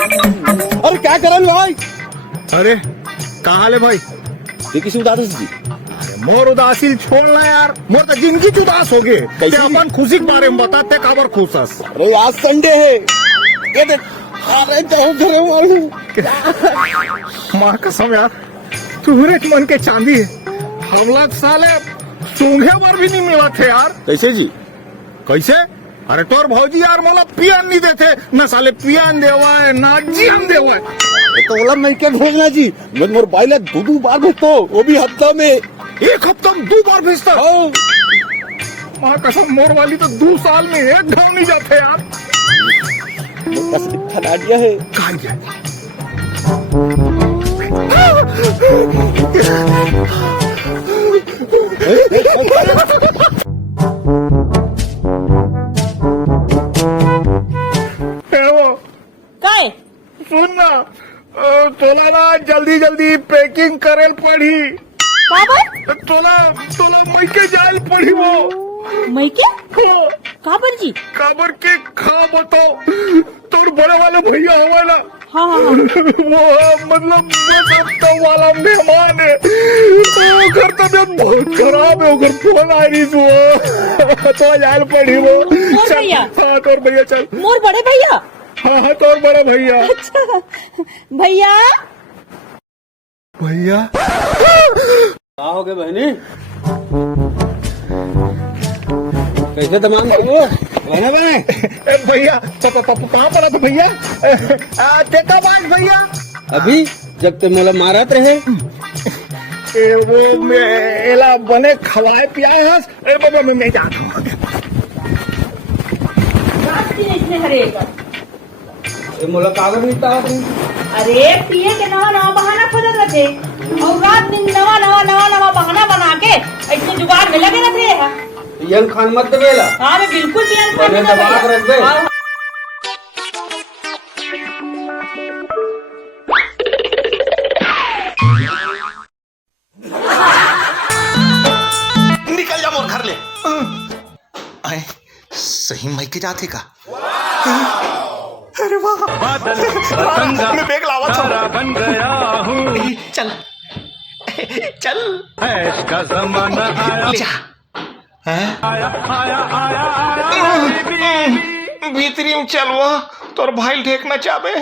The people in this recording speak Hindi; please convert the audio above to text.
अरे क्या करन भाई? अरे कहाँ ले भाई? ये किसी उदास जी? मोर उदासील छोड़ना यार, मोर तो जिंदगी उदास हो गए। कैसी? अपन खुशी के बारे में बताते काबर खुश हस? अरे आज संडे है। ये देख, अरे जाओ घरे मारू। माँ कसम यार, तुम्हारे मन के चांदी है। हम लोग साले सूंघे बार भी नहीं मिला थे यार। कैसे जी? कैसे? अरे तोर भौजी यार मोला पियान नहीं देते, न साले पियान देवा है ना जियान देवा है। ये तो बोला मैं क्या भेजना जी? मैं मोर बाइला दो बार भेजता हूँ, वो भी हफ्ता में। एक हफ्ता में 2 बार भेजता। हाँ। माँ कसम मोर वाली तो 2 साल में एक घर नहीं जाते यार। बस इतना डांटिया है। कहाँ जाए? काय सुन ना, तोला ना जल्दी जल्दी पैकिंग करेल पड़ी। काबर तोला तोला मैके जायल पड़ी वो। मैके काबर जी? काबर के खा बताओ, तोर बड़े वाले भैया हमारा हाँ हाँ हाँ। वो मतलब तो वाला मेहमान है। तो घर तबियत बहुत खराब है, घर फोन आ रही वो तो जायल पड़ी वो। मोर भैया? हाँ तोर भैया चल। मोर बड़े भैया? हाँ हाँ तोर बड़ा भैया। अच्छा भैया। भैया क्या हो गया बहनी? कैसे तमाम हो? बहना बने? भैया कहाँ पड़ा था भैया? टेका बाज भैया। अभी जब ते मोला मारत रहे। वो एला बने खवाए पियाए हस। अरे बाबा मैं जाता हूँ। मोला कागज मिलता है। अरे पिए के नवा नवा बहाना खोजत रहे और रात दिन नवा बहाना बना के ऐसे जुगाड़ में लगे रहते। पियन खान मत देवेला। हाँ मैं बिल्कुल पियन खान मैंने दबा के रख दे। हाँ, निकल जा मोर घर ले। आए सही मैके जाते का? अरे वाह, मैं बैग लावा था। बन गया हूँ, चल चल ऐश का जमाना आया जा। हैं? आया आया आया आया भीतरी में चलवा, तोर भाई देखना चाहे।